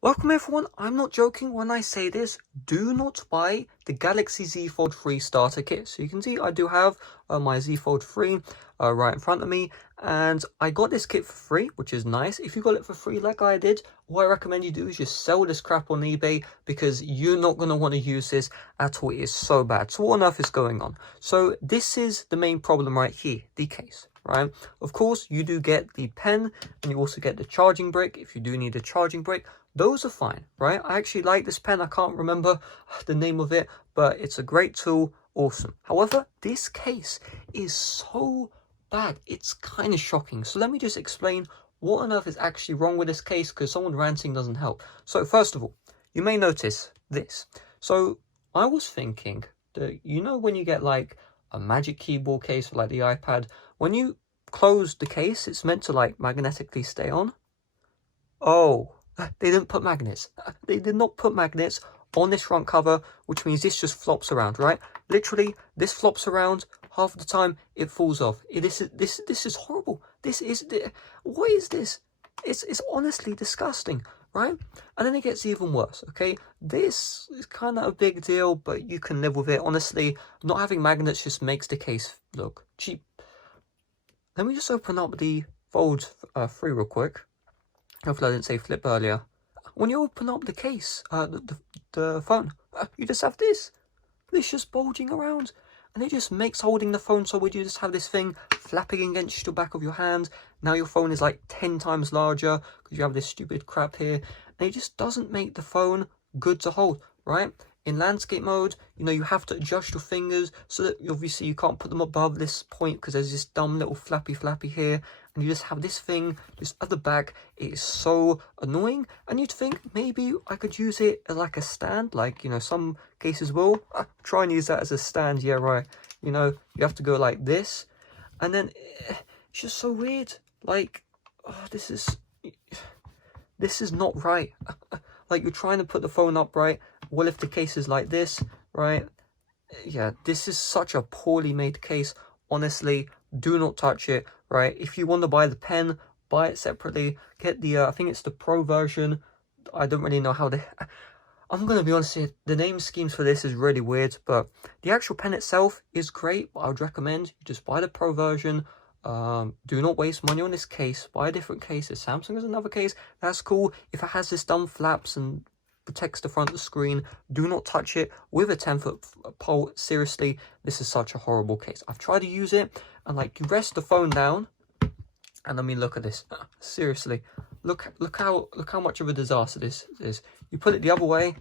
Welcome everyone, I'm not joking when I say this, do not buy the Galaxy Z Fold 3 starter kit. So you can see I do have my Z Fold 3 right in front of me, and I got this kit for free, which is nice. If you got it for free like I did, what I recommend you do is just sell this crap on eBay, because you're not going to want to use this at all. It is so bad. So what on earth is going on? So this is the main problem right here, the case. Right, of course you do get the pen, and you also get the charging brick if you do need a charging brick. Those are fine, right? I actually like this pen. I can't remember the name of it, but it's a great tool. Awesome. However, this case is so bad. It's kind of shocking. So let me just explain what on earth is actually wrong with this case, because someone ranting doesn't help. So first of all, you may notice this. So I was thinking that, you know, when you get like a Magic Keyboard case for like the iPad, when you close the case, it's meant to like magnetically stay on. Oh, they didn't put magnets. They did not put magnets on this front cover, which means this just flops around, right? Literally, this flops around. Half of the time, it falls off. This is horrible. What is this? It's honestly disgusting, right? And then it gets even worse, okay? This is kind of a big deal, but you can live with it. Honestly, not having magnets just makes the case look cheap. Let me just open up the Fold 3 real quick. Hopefully I didn't say flip earlier. When you open up the case, the phone, you just have this. This just bulging around. And it just makes holding the phone so weird. You just have this thing flapping against the back of your hand. Now your phone is like 10 times larger because you have this stupid crap here. And it just doesn't make the phone good to hold, right? In landscape mode, you know, you have to adjust your fingers so that obviously you can't put them above this point because there's this dumb little flappy here, and you just have this thing just at the back. It is so annoying, and you'd think maybe I could use it as like a stand, like, you know, some cases will. Try and use that as a stand, yeah, right. You know, you have to go like this, and then it's just so weird. Like, oh, this is not right. Like, you're trying to put the phone upright. What if the case is like this, right? Yeah, this is such a poorly made case. Honestly, do not touch it, right? If you want to buy the pen, buy it separately. Get the, I think it's the Pro version. I don't really know how they... I'm going to be honest here, the name schemes for this is really weird, but the actual pen itself is great. But I would recommend you just buy the Pro version. Do not waste money on this case. Buy a different case. If Samsung has another case, that's cool. If it has this dumb flaps and protects the front of the screen, do not touch it with a 10-foot pole. Seriously, this is such a horrible case. I've tried to use it, and like, you rest the phone down, and I mean, look at this. Seriously, look how much of a disaster this is. You put it the other way,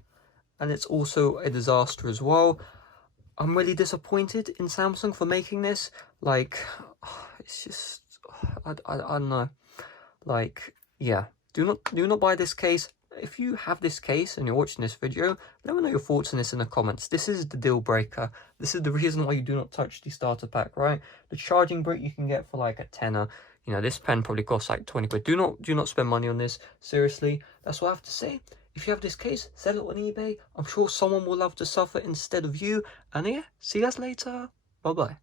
and it's also a disaster as well. I'm really disappointed in Samsung for making this. Like, it's just, I don't know. Like, yeah, do not buy this case. If you have this case and you're watching this video, let me know your thoughts on this in the comments. This is the deal breaker. This is the reason why you do not touch the starter pack, right? The charging brick you can get for like a tenner. You know, this pen probably costs like 20 quid. Do not spend money on this. Seriously, that's what I have to say. If you have this case, sell it on eBay. I'm sure someone will love to suffer instead of you. And yeah, see you guys later. Bye-bye.